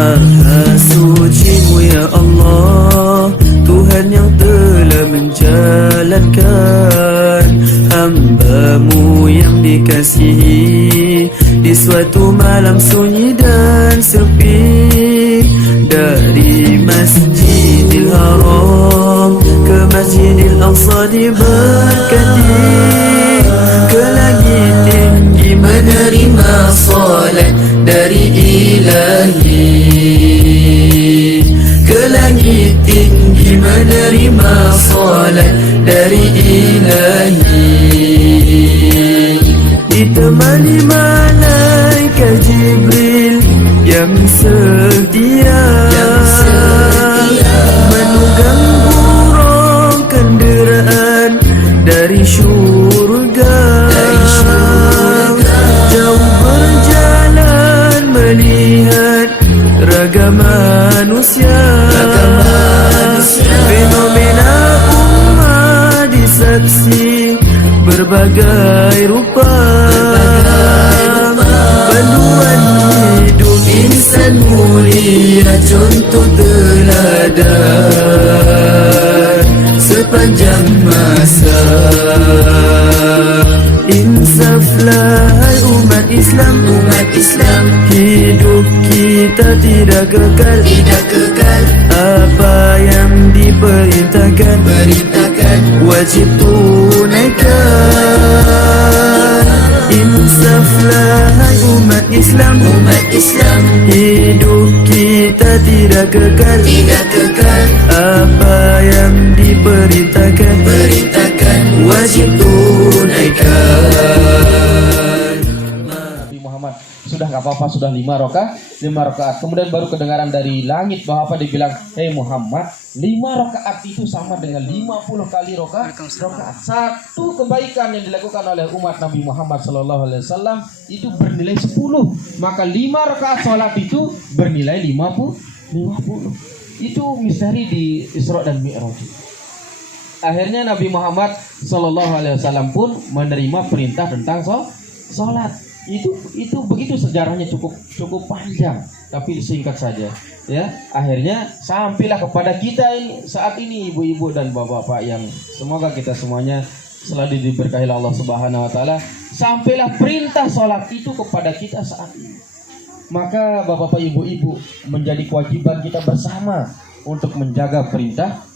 Maha suci-Mu ya Allah, Tuhan yang telah menjalankan hamba-Mu yang dikasihi di suatu malam sunyi dan sepi. Dari Masjidil Haram ke Masjidil Aqsa diberkati, ke langit tinggi menerima salat dari Ilahi, ke langit tinggi menerima salat dari Ilahi. Ditemani malaikat Jibril yang setia, menunggang burung kenderaan dari syurga. Jauh berjalan melihat ragam manusia, fenomena umat disaksi berbagai rupa. Panduan hidup insan mulia, contoh teladan sepanjang masa. Insaflah hai umat Islam, hidup kita tidak kekal. Apa yang diperintahkan wajib tunaikan. Insaflah hai umat Islam, hidup kita tidak kekal. Apa yang diperintahkan wajib tunaikan. Nabi Muhammad sudah nggak apa-apa, sudah 5 rakaat. Kemudian baru kedengaran dari langit bahwa apa, dibilang, hei Muhammad, 5 rakaat itu sama dengan 50 kali rakaat. Satu kebaikan yang dilakukan oleh umat Nabi Muhammad SAW itu bernilai 10. Maka 5 rakaat sholat itu bernilai 50. Itu misteri di Isra dan Mi'raj. Akhirnya Nabi Muhammad SAW pun menerima perintah tentang sholat. Itu begitu sejarahnya cukup panjang, tapi disingkat saja. Ya, akhirnya sampailah kepada kita ini saat ini, ibu-ibu dan bapak-bapak, yang semoga kita semuanya selalu diberkahi Allah Subhanahu wa taala. Sampailah perintah sholat itu kepada kita saat ini. Maka bapak-bapak, ibu-ibu, menjadi kewajiban kita bersama untuk menjaga perintah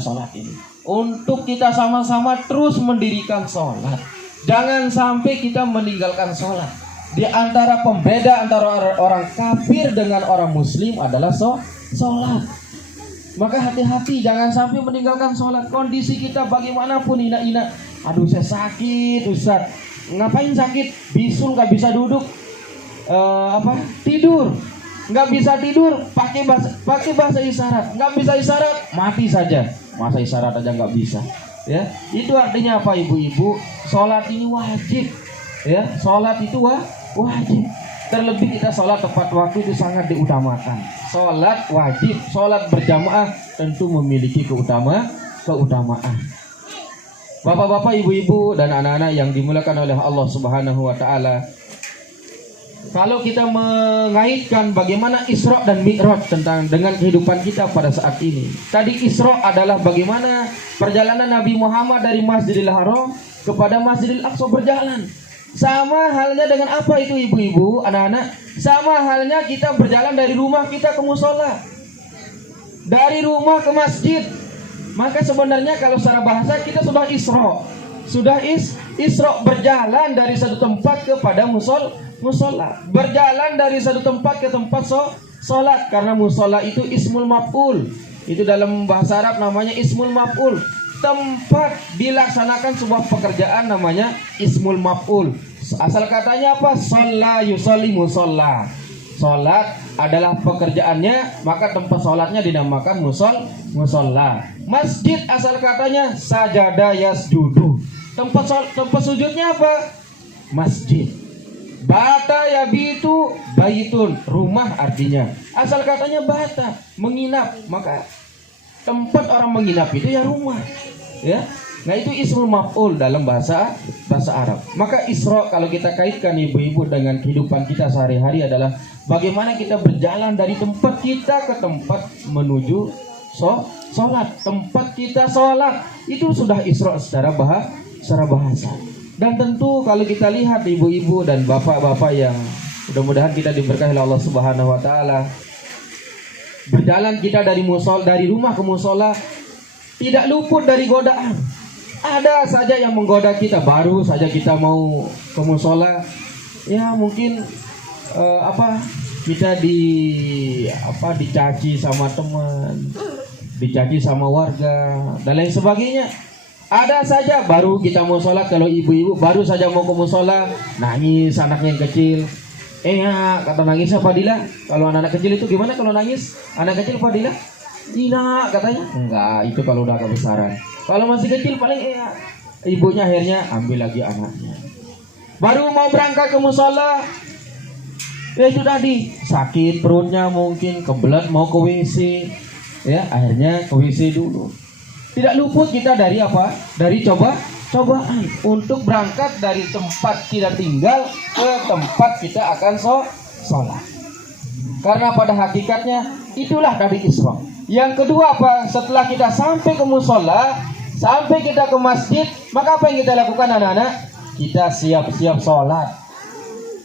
sholat ini. Untuk kita sama-sama terus mendirikan sholat. Jangan sampai kita meninggalkan sholat. Di antara pembeda antara orang kafir dengan orang muslim adalah sholat. Maka hati-hati, jangan sampai meninggalkan sholat. Kondisi kita bagaimanapun, ina-ina, aduh saya sakit Ustaz. Ngapain sakit? Bisul gak bisa duduk, tidur. Gak bisa tidur, pakai bahasa isyarat. Gak bisa isyarat, mati saja. Masa isyarat aja gak bisa. Ya, itu artinya apa, ibu-ibu? Sholat ini wajib. Ya, sholat itu wajib. Terlebih kita sholat tepat waktu itu sangat diutamakan. Sholat wajib, sholat berjamaah tentu memiliki keutamaan. Bapak-bapak, ibu-ibu, dan anak-anak yang dimuliakan oleh Allah Subhanahu wa taala, kalau kita mengaitkan bagaimana Isra dan Mi'raj dengan kehidupan kita pada saat ini. Tadi Isra adalah bagaimana perjalanan Nabi Muhammad dari Masjidil Haram kepada Masjidil Aqsa berjalan. Sama halnya dengan apa itu, ibu-ibu, anak-anak? Sama halnya kita berjalan dari rumah kita ke musola, dari rumah ke masjid. Maka sebenarnya kalau secara bahasa kita sudah Isra. Isra berjalan dari satu tempat kepada musola, berjalan dari satu tempat ke tempat sholat. Karena musola itu ismul maf'ul. Itu dalam bahasa Arab namanya ismul maf'ul. Tempat dilaksanakan sebuah pekerjaan namanya ismul maf'ul. Asal katanya apa? Shalla yusolli musola. Sholat adalah pekerjaannya, maka tempat sholatnya dinamakan musola. Masjid asal katanya sajada yasjudu. Tempat sujudnya apa? Masjid. Bata yabitu baitun, rumah artinya. Asal katanya bata, menginap, maka tempat orang menginap itu ya rumah. Ya, Nah itu ismul maf'ul dalam bahasa Arab. Maka Isra kalau kita kaitkan ibu-ibu dengan kehidupan kita sehari-hari adalah bagaimana kita berjalan dari tempat kita ke tempat menuju sholat. Tempat kita sholat itu sudah Isra secara bahasa. Dan tentu kalau kita lihat ibu-ibu dan bapak-bapak yang mudah-mudahan kita diberkahi oleh Allah Subhanahu wa taala, berjalan kita dari rumah ke musola tidak luput dari godaan. Ada saja yang menggoda kita. Baru saja kita mau ke musola, ya mungkin kita dicaci sama teman, dicaci sama warga dan lain sebagainya. Ada saja baru kita mau sholat, kalau ibu-ibu baru saja mau ke musola nangis anaknya yang kecil. Ya kata nangis Fadilah. Kalau anak-anak kecil itu gimana kalau nangis? Anak kecil Fadilah? Ina katanya. Enggak, itu kalau udah kebesaran. Kalau masih kecil paling ibunya akhirnya ambil lagi anaknya. Baru mau berangkat ke musola, ya itu tadi sakit perutnya, mungkin kebelet mau ke WC. Ya akhirnya ke WC dulu. Tidak luput kita dari apa? Dari cobaan untuk berangkat dari tempat kita tinggal ke tempat kita akan sholat. Karena pada hakikatnya itulah tadi Isra. Yang kedua apa? Setelah kita sampai ke musola, sampai kita ke masjid, maka apa yang kita lakukan anak-anak? Kita siap-siap sholat.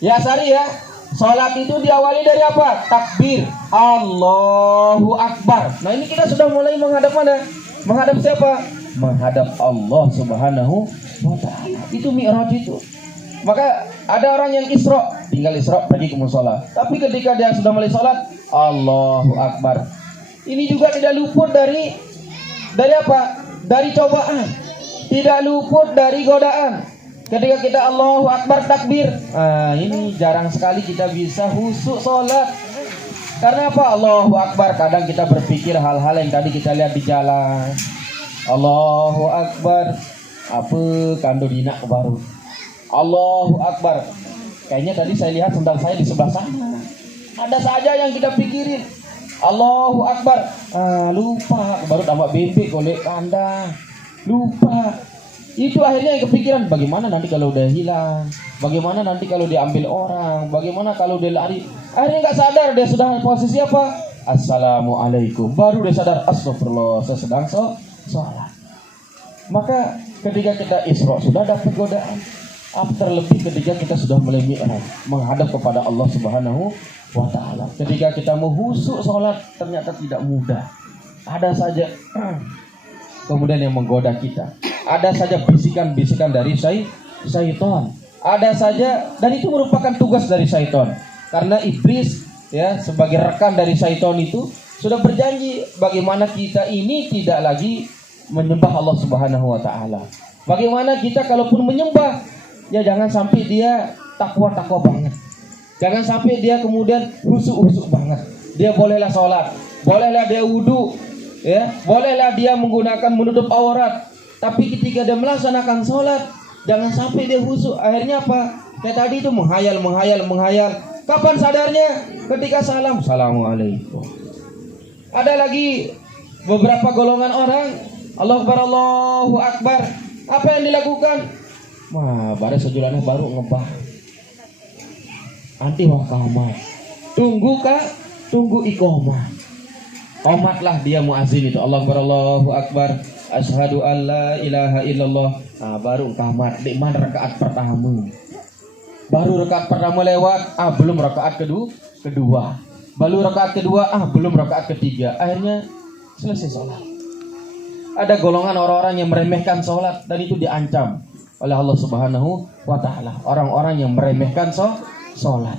Ya Sari ya, sholat itu diawali dari apa? Takbir, Allahu Akbar. Nah ini kita sudah mulai menghadap mana? Menghadap siapa? Menghadap Allah Subhanahu wa ta'ala. Itu mi'raj itu. Maka ada orang yang Isra, tinggal Isra pergi ke musola. Tapi ketika dia sudah mulai sholat, Allahu Akbar. Ini juga tidak luput dari apa? Dari cobaan. Tidak luput dari godaan. Ketika kita Allahu Akbar takbir, ini jarang sekali kita bisa khusyuk sholat. Karena apa? Allahu Akbar. Kadang kita berpikir hal-hal yang tadi kita lihat di jalan. Allahu Akbar. Apa kando dinak baru? Allahu Akbar. Kayaknya tadi saya lihat sendal saya di sebelah sana. Ada saja yang kita pikirin. Allahu Akbar. Lupa. Baru tambah bebek golek kandang. Lupa. Itu akhirnya yang kepikiran, bagaimana nanti kalau udah hilang, bagaimana nanti kalau diambil orang, bagaimana kalau dia lari. Akhirnya nggak sadar dia sudah posisi apa? Assalamualaikum. Baru dia sadar, astagfirullah, saya sedang sholat. Maka ketika kita Isra sudah dapat godaan. Terlebih ketika kita sudah mulai mi'raj, menghadap kepada Allah Subhanahu wa ta'ala. Ketika kita mau khusyuk sholat, ternyata tidak mudah. Ada saja kemudian yang menggoda kita. Ada saja bisikan-bisikan dari syaitan. Ada saja, dan itu merupakan tugas dari syaitan. Karena iblis ya sebagai rekan dari syaitan itu sudah berjanji bagaimana kita ini tidak lagi menyembah Allah Subhanahu wa ta'ala. Bagaimana kita kalaupun menyembah, ya jangan sampai dia takwa banget. Jangan sampai dia kemudian khusyuk banget. Dia bolehlah sholat, bolehlah dia wudu, ya, bolehlah dia menggunakan menutup aurat. Tapi ketika dia melaksanakan sholat, jangan sampai dia khusyuk. Akhirnya apa? Kayak tadi itu menghayal. Kapan sadarnya? Ketika salam, Assalamualaikum. Ada lagi beberapa golongan orang, Allahu Akbar. Apa yang dilakukan? Wah, baru sejulannya baru ngebah. Anti wah kamar. Tunggu iqomah. Qomatlah dia muazin itu. Allahu Akbar. Asyhadu an la ilaha illallah. Baru kamar. Di mana rakaat pertama? Baru rakaat pertama lewat. Belum rakaat kedua. Baru rakaat kedua. Belum rakaat ketiga. Akhirnya selesai sholat. Ada golongan orang-orang yang meremehkan sholat dan itu diancam oleh Allah Subhanahu wa ta'ala. Orang-orang yang meremehkan sholat.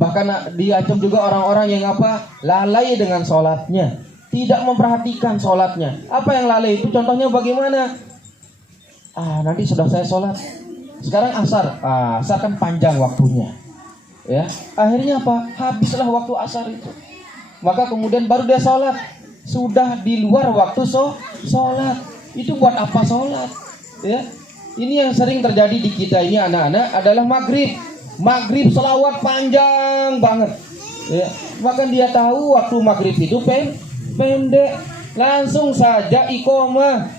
Bahkan diancam juga orang-orang yang apa? Lalai dengan sholatnya, tidak memperhatikan sholatnya. Apa yang lalai itu? Contohnya bagaimana? Nanti sudah saya sholat, sekarang asar. Asar kan panjang waktunya, ya. Akhirnya apa? Habislah waktu asar itu. Maka kemudian baru dia sholat. Sudah di luar waktu sholat. Itu buat apa sholat? Ya. Ini yang sering terjadi di kita ini anak-anak adalah maghrib selawat panjang banget, ya. Bahkan dia tahu waktu maghrib itu pendek, langsung saja iqomah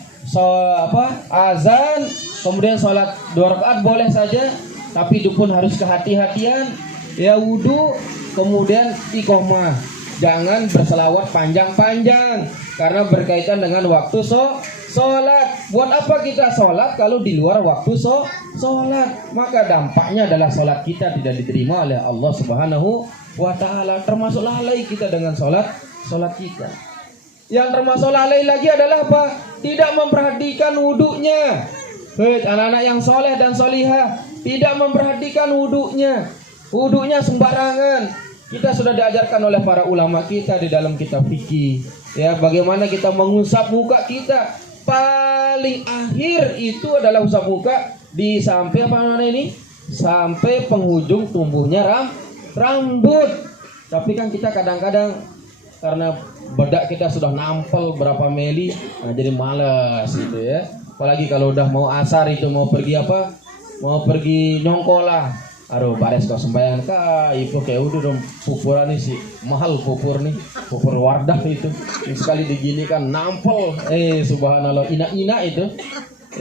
azan, kemudian sholat 2 rakaat boleh saja, tapi itu pun harus kehati-hatian. Ya wudu, kemudian iqomah. Jangan berselawat panjang-panjang karena berkaitan dengan waktu sholat. Buat apa kita sholat kalau di luar waktu sholat? Maka dampaknya adalah sholat kita tidak diterima oleh Allah Subhanahu wa ta'ala. Termasuk lalai kita dengan sholat kita. Yang termasuk lalai lagi adalah apa? Tidak memperhatikan wudunya. Anak-anak yang soleh dan solihah tidak memperhatikan wudunya. Wudunya sembarangan. Kita sudah diajarkan oleh para ulama kita di dalam kitab fikih, ya, bagaimana kita mengusap muka kita. Paling akhir itu adalah usap muka di sampai sampai penghujung tumbuhnya rambut. Tapi kan kita kadang-kadang karena bedak kita sudah nampel berapa mili, jadi malas gitu ya. Apalagi kalau udah mau asar itu mau pergi nyongkolah. Aduh, bares kau sembayangan ibu kayak udah dong pupuran nih sih mahal pupur Wardah itu sekali diginikan nampel, subhanallah, ina itu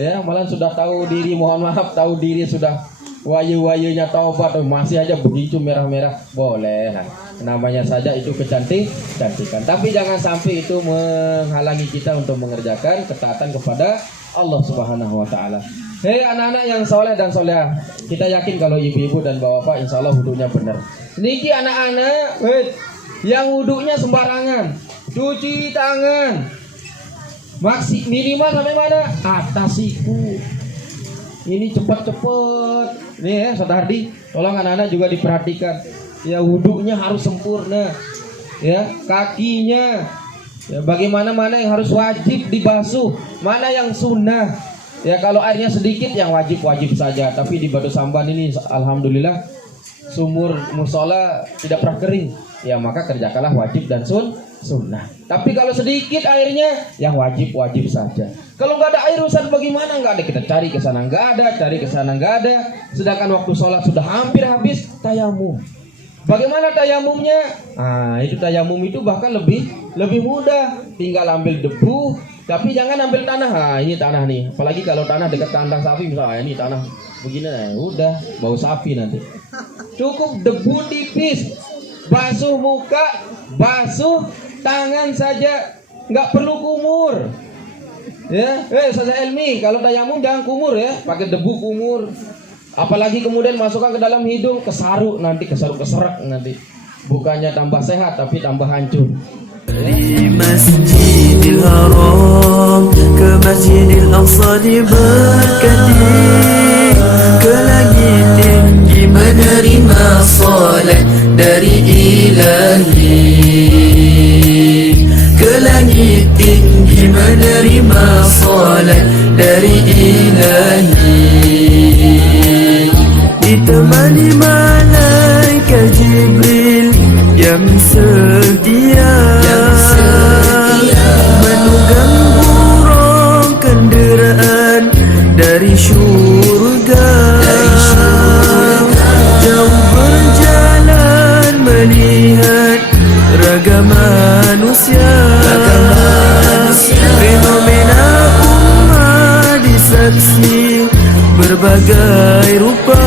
ya, malah sudah tahu diri, mohon maaf, tahu diri sudah wayu-wayunya taubat, masih aja begitu merah-merah. Boleh, namanya saja itu kecantikan, tapi jangan sampai itu menghalangi kita untuk mengerjakan ketaatan kepada Allah Subhanahu wa ta'ala. Hei anak-anak yang soleh dan soleh, kita yakin kalau ibu-ibu dan bapak insya Allah wudunya benar. Niki anak-anak yang wudunya sembarangan, cuci tangan minimal sampai mana? Atas siku. Ini cepat-cepat. Nih ya, Saudari, tolong anak-anak juga diperhatikan. Ya, wudunya harus sempurna. Ya, kakinya. Ya, bagaimana mana yang harus wajib dibasuh, mana yang sunnah. Ya, kalau airnya sedikit yang wajib saja. Tapi di Batu Samban ini alhamdulillah sumur musola tidak pernah kering. Ya, maka kerjakanlah wajib dan sunnah. Tapi kalau sedikit airnya yang wajib saja. Kalau nggak ada air Ustaz bagaimana? Nggak ada, kita cari ke sana nggak ada, cari ke sana nggak ada. Sedangkan waktu sholat sudah hampir habis, tayamum. Bagaimana tayamumnya? Itu tayamum itu bahkan lebih mudah. Tinggal ambil debu, tapi jangan ambil tanah. Ini tanah nih. Apalagi kalau tanah dekat kandang sapi misalnya, ini tanah begini, udah bau sapi nanti. Cukup debu tipis, basuh muka, basuh tangan saja, nggak perlu kumur. Ya, Ustaz Elmi, kalau tayamum jangan kumur ya, pakai debu kumur. Apalagi kemudian masukkan ke dalam hidung, keseruk keserak nanti. Bukannya tambah sehat tapi tambah hancur. Dari Masjidil Haram ke Masjidil Aqsa diberkati, ke langit tinggi menerima salat dari Ilahi, ke langit tinggi menerima salat dari Ilahi, ditemani malaikat Jibril yang setia menunggang burung kenderaan dari syurga. Jauh berjalan melihat ragam manusia, fenomena umat disaksi berbagai rupa.